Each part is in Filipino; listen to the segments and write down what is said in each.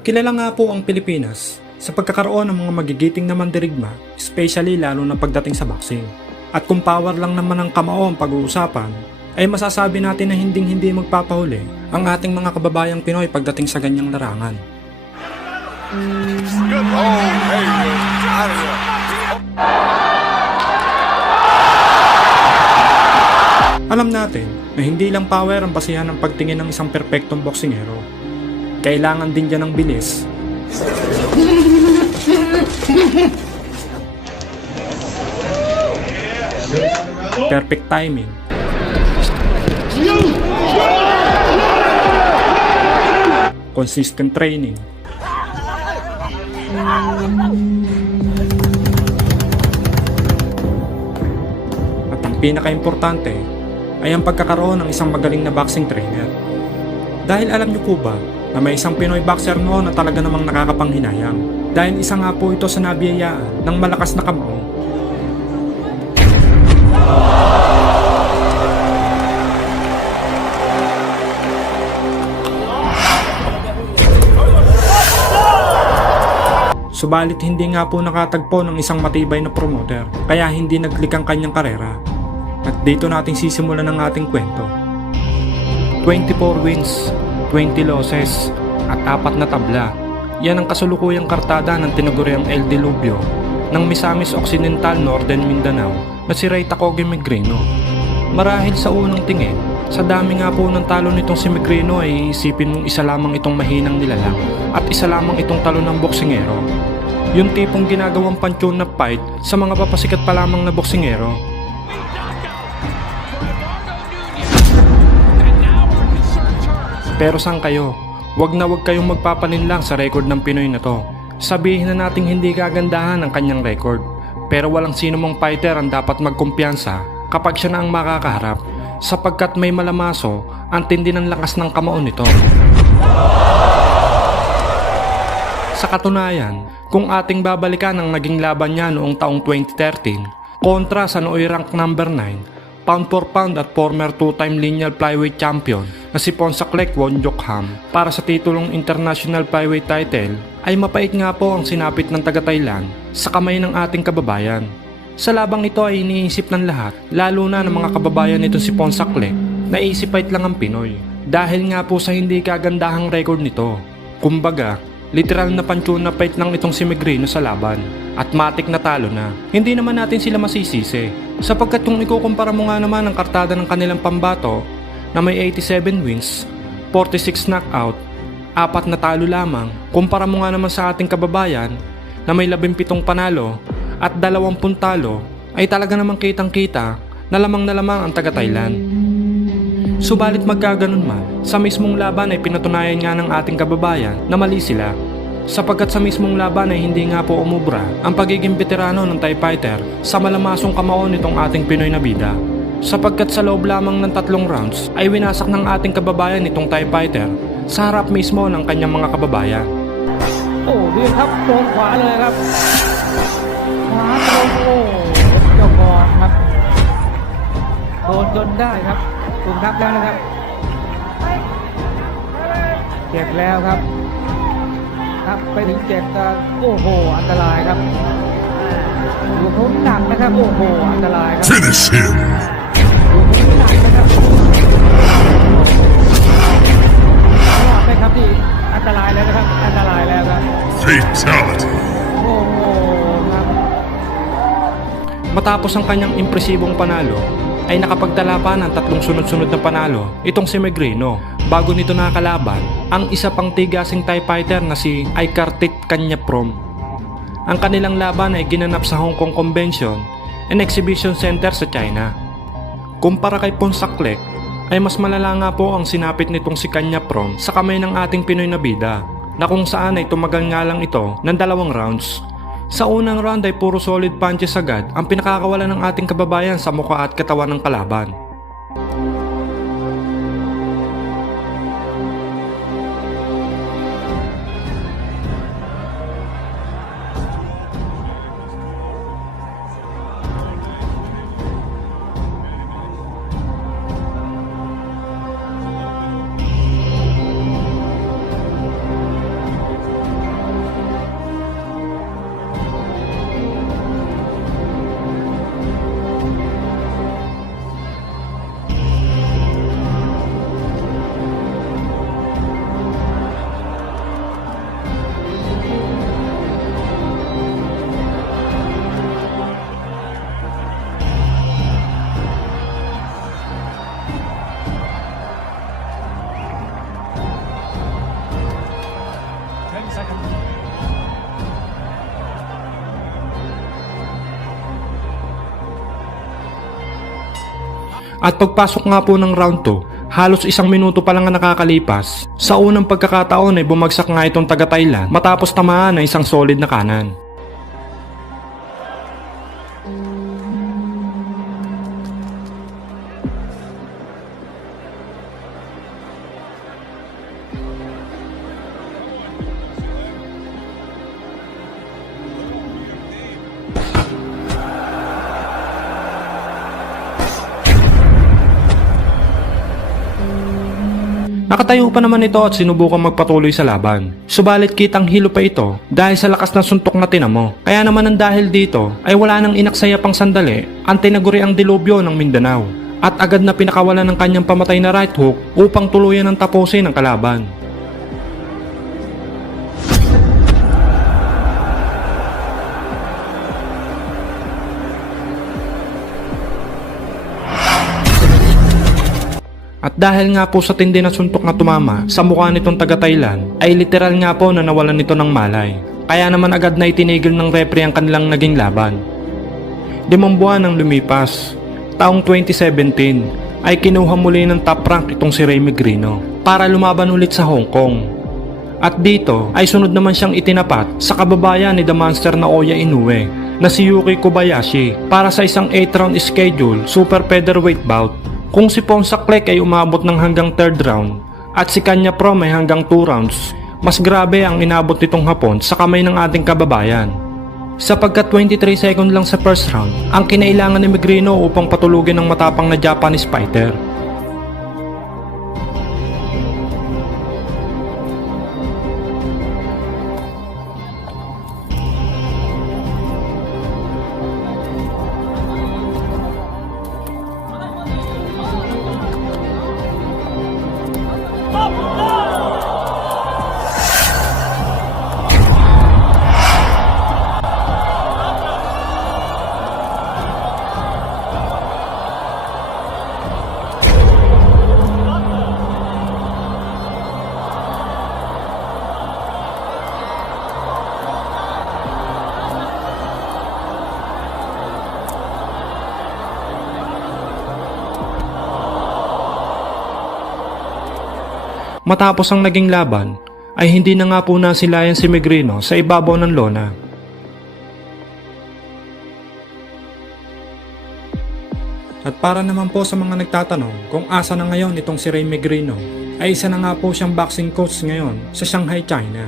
Kilala nga po ang Pilipinas sa pagkakaroon ng mga magigiting na mandirigma, especially lalo na pagdating sa boxing. At kung power lang naman ang kamao ang pag-uusapan, ay masasabi natin na hinding-hindi magpapahuli ang ating mga kababayang Pinoy pagdating sa ganyang larangan. Alam natin na hindi lang power ang basihan ng pagtingin ng isang perpektong boksingero. Kailangan din dyan ng bilis. Perfect timing. Consistent training. At ang pinaka-importante ay ang pagkakaroon ng isang magaling na boxing trainer. Dahil alam niyo po ba na may isang Pinoy boxer noon na talaga namang nakakapanghinayang. Dahil isa nga po ito sa nabiyayaan ng malakas na kamao. Subalit hindi nga po nakatagpo ng isang matibay na promoter kaya hindi naglik ang kanyang karera. At dito natin sisimulan ang ating kwento. 24 wins, 20 losses, at apat na tabla. Yan ang kasulukuyang kartada ng tinaguriang El Diluvio ng Misamis Occidental Northern Mindanao na si Ray Tacoge Megrino. Marahil sa unang tingin, sa dami nga po ng talo nitong si Megrino ay isipin mong isa lamang itong mahinang nilalang at isa lamang itong talo ng boksingero. Yung tipong ginagawang pansyon na fight sa mga papasikat pa lamang na boksingero Pero saan kayo? Huwag na huwag kayong magpapalinlang sa record ng Pinoy na to. Sabihin na nating hindi kagandahan ang kanyang record. Pero walang sino mong fighter ang dapat magkumpiyansa kapag siya na ang makakaharap sapagkat may malamaso ang tindi ng lakas ng kamao nito. Sa katunayan, kung ating babalikan ang naging laban niya noong taong 2013 kontra sa nooy rank number 9, pound for pound at former two-time lineal flyweight champion na si Ponsaklek Wonjokham para sa titulong international flyweight title ay mapait nga po ang sinapit ng taga-Thailand sa kamay ng ating kababayan. Sa labang ito ay iniisip ng lahat, lalo na ng mga kababayan nito si Ponsaklek, na isipait lang ang Pinoy. Dahil nga po sa hindi kagandahang record nito. Kumbaga, literal na pansyon na fight lang itong si Megrino sa laban at matik na talo na. Hindi naman natin sila masisisi sapagkat kung ikukumpara mo nga naman ang kartada ng kanilang pambato na may 87 wins, 46 knockout, apat na talo lamang, kumpara mo nga naman sa ating kababayan na may 17 panalo at 20 talo ay talaga namang kitang kita na lamang na lamang ang taga Thailand. Subalit magkaganon man, sa mismong laban ay pinatunayan nga ng ating kababayan na mali sila. Sapagkat sa mismong laban ay hindi nga po umubra ang pagiging veterano ng Thai Fighter sa malamasong kamao nitong ating Pinoy na bida. Sapagkat sa loob lamang ng tatlong rounds ay winasak ng ating kababayan itong Thai Fighter sa harap mismo ng kanyang mga kababayan. โอ้ดีครับโดนขวาเลยครับขวาตรงโอ้เจ้าบอลครับโดนจนได้ครับถูกทับแล้วนะครับเจ็บแล้วครับครับไปถึงเจ็บก็โอ้โหอันตรายครับดูเขาหนักนะครับโอ้โหอันตรายครับ Finish him. ครับที่อันตรายแล้วนะครับ อันตรายแล้วครับ Fatality. โอ้โหครับ Matapos ang kanyang impresibong panalo, ay nakapagtala pa ng tatlong sunod-sunod na panalo itong si Megrino bago nito nakalaban ang isa pang tigasing Thai fighter na si Aikartit Kanyaprom. Ang kanilang laban ay ginanap sa Hong Kong Convention and Exhibition Center sa China. Kumpara kay Ponsaklek, ay mas malala nga po ang sinapit nitong si Kanyaprom sa kamay ng ating Pinoy na bida na kung saan ay tumagal nga lang ito ng dalawang rounds sa unang round ay puro solid punches agad ang pinakakawalan ng ating kababayan sa mukha at katawan ng kalaban. At pagpasok nga po ng round 2, halos isang minuto pa lang ang nakakalipas. Sa unang pagkakataon ay bumagsak nga itong taga Thailand matapos tamaan ng isang solid na kanan. Nakatayo pa naman ito at sinubukang magpatuloy sa laban. Subalit kitang hilo pa ito dahil sa lakas ng suntok na tinamo. Kaya naman ang dahil dito ay wala nang inaksaya pang sandali ang tinaguri ang dilubyo ng Mindanao. At agad na pinakawalan ng kanyang pamatay na right hook upang tuluyan ng tapusin ang kalaban. At dahil nga po sa tindi na suntok na tumama sa mukha nitong taga Thailand, ay literal nga po na nawalan nito ng malay. Kaya naman agad na itinigil ng referee ang kanilang naging laban. Limang buwan ang lumipas. Taong 2017 ay kinuha muli ng top rank itong si Rey Migrino para lumaban ulit sa Hong Kong. At dito ay sunod naman siyang itinapat sa kababayan ni The Monster na Oya Inoue na si Yuki Kobayashi para sa isang 8 round schedule super featherweight bout kung si Ponsa Clec ay umabot ng hanggang 3rd round at si Kanya Prom ay hanggang 2 rounds, mas grabe ang inabot nitong hapon sa kamay ng ating kababayan. Sapagkat 23 second lang sa first round ang kinailangan ni Migrino upang patulugin ng matapang na Japanese fighter. Matapos ang naging laban, ay hindi na nga po nasilayan si Migrino sa ibabaw ng lona. At para naman po sa mga nagtatanong kung asa na ngayon itong si Ray Migrino, ay isa na nga po siyang boxing coach ngayon sa Shanghai, China.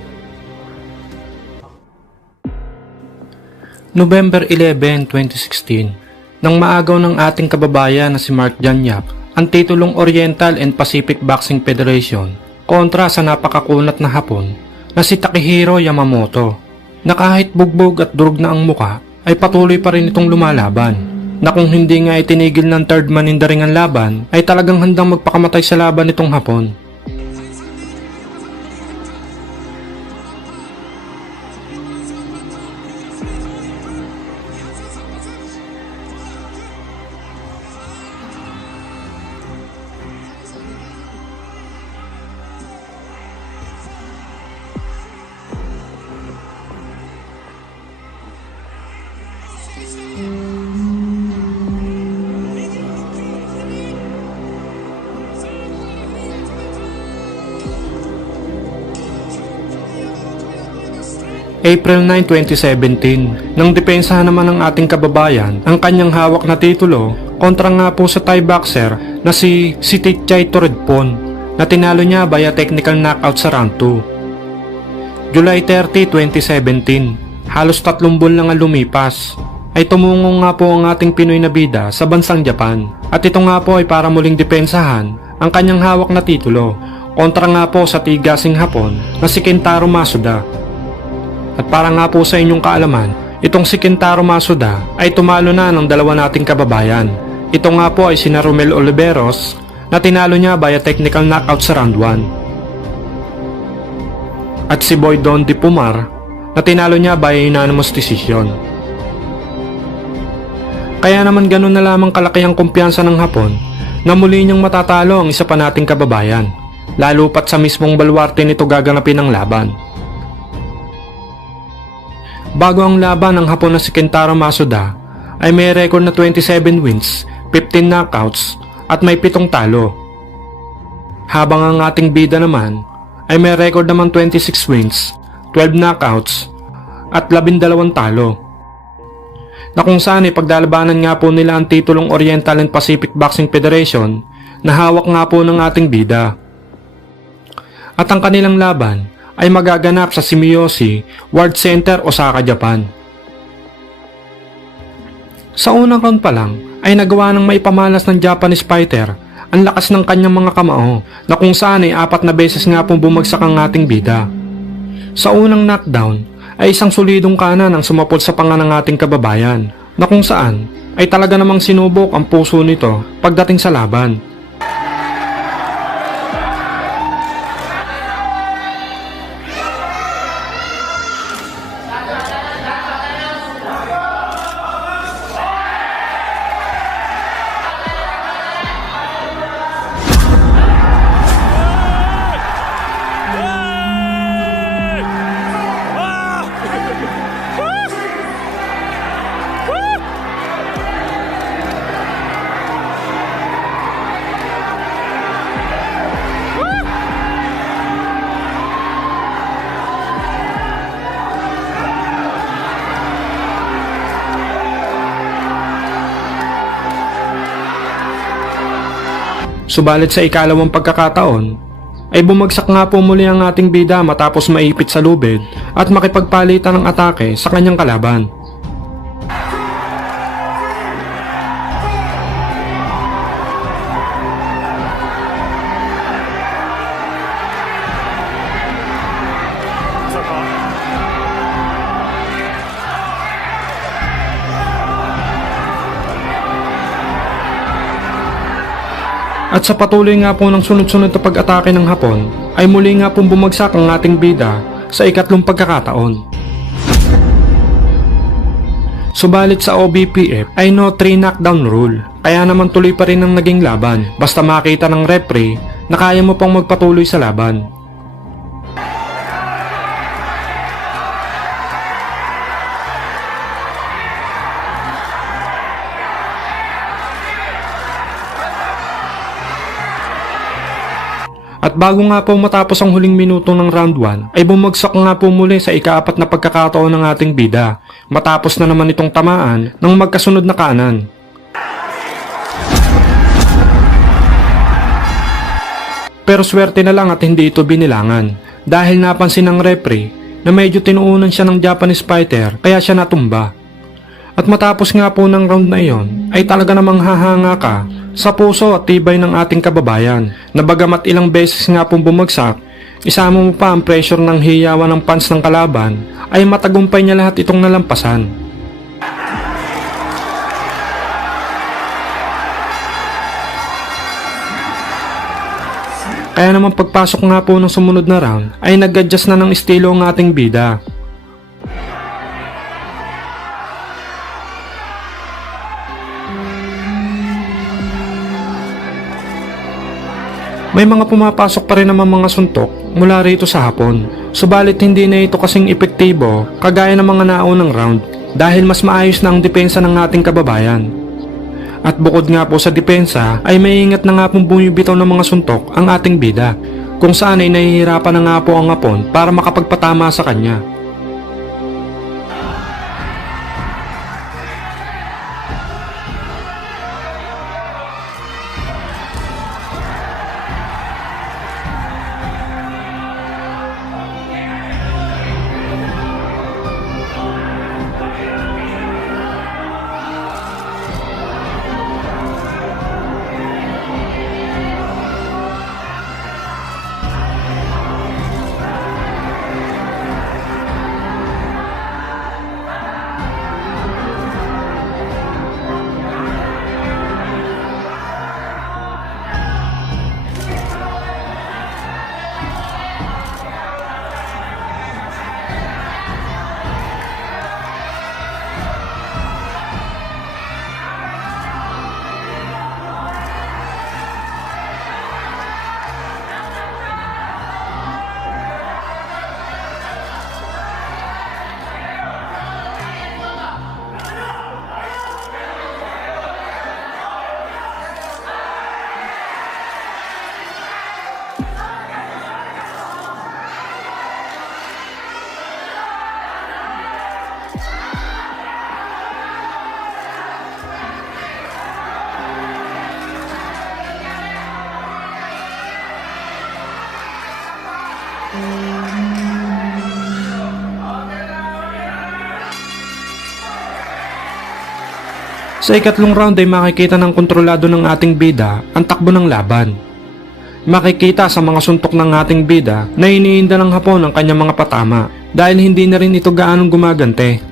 November 11, 2016, nang maagaw ng ating kababayan na si Mark Janyap ang titulong Oriental and Pacific Boxing Federation kontra sa napakakunat na hapon na si Takehiro Yamamoto na kahit bugbog at durog na ang muka ay patuloy pa rin itong lumalaban na kung hindi nga itinigil ng third man in the ring ang laban ay talagang handang magpakamatay sa laban nitong hapon. April 9, 2017, nang depensahan naman ng ating kababayan ang kanyang hawak na titulo kontra nga po sa Thai boxer na si Sititchay Toredpon na tinalo niya via technical knockout sa round 2. July 30, 2017, halos tatlong buwan lang ang lumipas, ay tumungo nga po ang ating Pinoy na bida sa bansang Japan. At ito nga po ay para muling depensahan ang kanyang hawak na titulo kontra nga po sa tigasing hapon na si Kentaro Masuda. At para nga po sa inyong kaalaman, itong si Kentaro Masuda ay tumalo na ng dalawa nating kababayan. Ito nga po ay si Romel Oliveros na tinalo niya via technical knockout sa round 1. At si Boy Don Di Pumar na tinalo niya via unanimous decision. Kaya naman ganun na lamang kalaki ang kumpiyansa ng Hapon na muli niyang matatalo ang isa pa nating kababayan. Lalo pat sa mismong baluarte nito gaganapin ang laban. Bago ang laban ng Hapon na si Kentaro Masuda ay may record na 27 wins, 15 knockouts at may pitong talo. Habang ang ating bida naman ay may record naman 26 wins, 12 knockouts at 12 talo. Na kung saan ay pagdalabanan nga po nila ang titulong Oriental and Pacific Boxing Federation na hawak nga po ng ating bida. At ang kanilang laban ay magaganap sa Shimiyoshi World Center, Osaka, Japan. Sa unang round pa lang ay nagawa ng maipamalas ng Japanese fighter ang lakas ng kanyang mga kamao na kung saan ay apat na beses nga pong bumagsak ang ating bida. Sa unang knockdown ay isang solidong kanan ang sumapot sa panga ng ating kababayan na kung saan ay talaga namang sinubok ang puso nito pagdating sa laban. Subalit sa ikalawang pagkakataon, ay bumagsak nga po muli ang ating bida matapos maipit sa lubid at makipagpalitan ng atake sa kanyang kalaban. At sa patuloy nga po ng sunod-sunod na pag-atake ng Hapon, ay muli nga pong bumagsak ang ating bida sa ikatlong pagkakataon. Subalit sa OBPF ay no 3 knockdown rule, kaya naman tuloy pa rin ang naging laban basta makita ng referee na kaya mo pang magpatuloy sa laban. At bago nga po matapos ang huling minuto ng round 1, ay bumagsak nga po muli sa ikaapat na pagkakataon ng ating bida, matapos na naman itong tamaan ng magkasunod na kanan. Pero swerte na lang at hindi ito binilangan, dahil napansin ng referee na medyo tinuunan siya ng Japanese fighter kaya siya natumba. At matapos nga po ng round na iyon, ay talaga namang hahanga ka sa puso at tibay ng ating kababayan na bagamat ilang beses nga pong bumagsak, isama mo pa ang pressure ng hiyawan ng pants ng kalaban, ay matagumpay niya lahat itong nalampasan. Kaya naman pagpasok nga po ng sumunod na round, ay nag-adjust na ng estilo ang ating bida. May mga pumapasok pa rin naman mga suntok mula rito sa hapon. Subalit hindi na ito kasing epektibo kagaya ng mga naunang round dahil mas maayos na ang depensa ng ating kababayan. At bukod nga po sa depensa ay maingat na nga pong bumibitaw ng mga suntok ang ating bida kung saan ay nahihirapan na nga po ang hapon para makapagpatama sa kanya. Sa ikatlong round ay makikita ng kontrolado ng ating bida ang takbo ng laban. Makikita sa mga suntok ng ating bida na iniinda ng hapon ang kanyang mga patama dahil hindi na rin ito gaanong gumagante.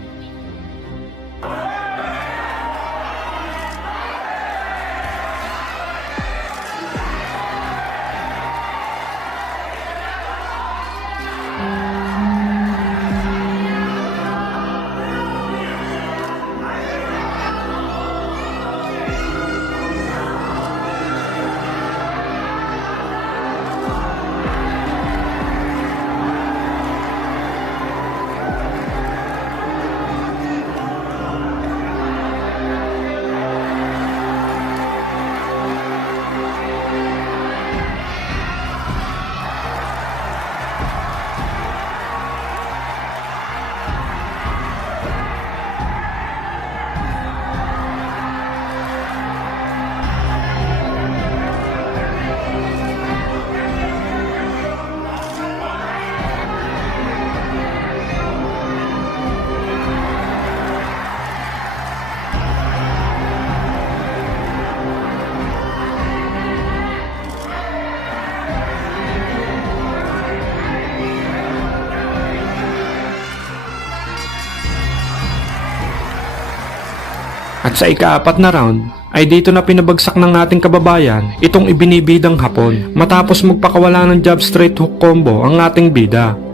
At sa ikaapat na round, ay dito na pinabagsak ng ating kababayan itong ibinibidang hapon matapos magpakawala ng jab straight hook combo ang ating bida.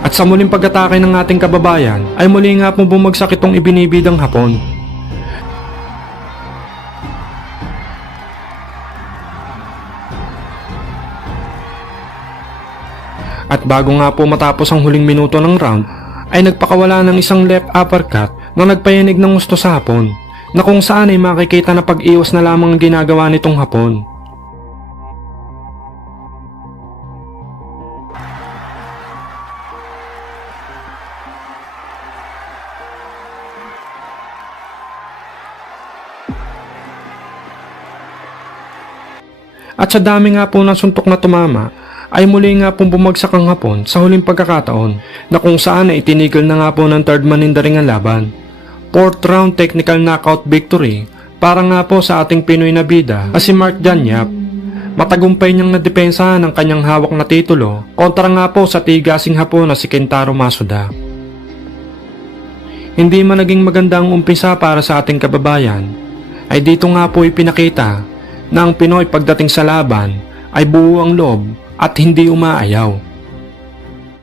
At sa muling pag-atake ng ating kababayan ay muli nga pong bumagsak itong ibinibidang hapon. At bago nga po matapos ang huling minuto ng round, ay nagpakawala ng isang left uppercut na nagpayanig ng gusto sa hapon, na kung saan ay makikita na pag-iwas na lamang ang ginagawa nitong hapon. At sa dami nga po ng suntok na tumama, ay muli nga pong bumagsak ang hapon sa huling pagkakataon na kung saan ay itinigil na nga po ng third man in the ring ang laban. Fourth round technical knockout victory para nga po sa ating Pinoy na bida na si Mark Janyap. Matagumpay niyang nadepensahan ang kanyang hawak na titulo kontra nga po sa tigasing hapon na si Kentaro Masuda. Hindi man naging maganda ang umpisa para sa ating kababayan, ay dito nga po ipinakita ang Pinoy pagdating sa laban ay buo ang loob at hindi umaayaw.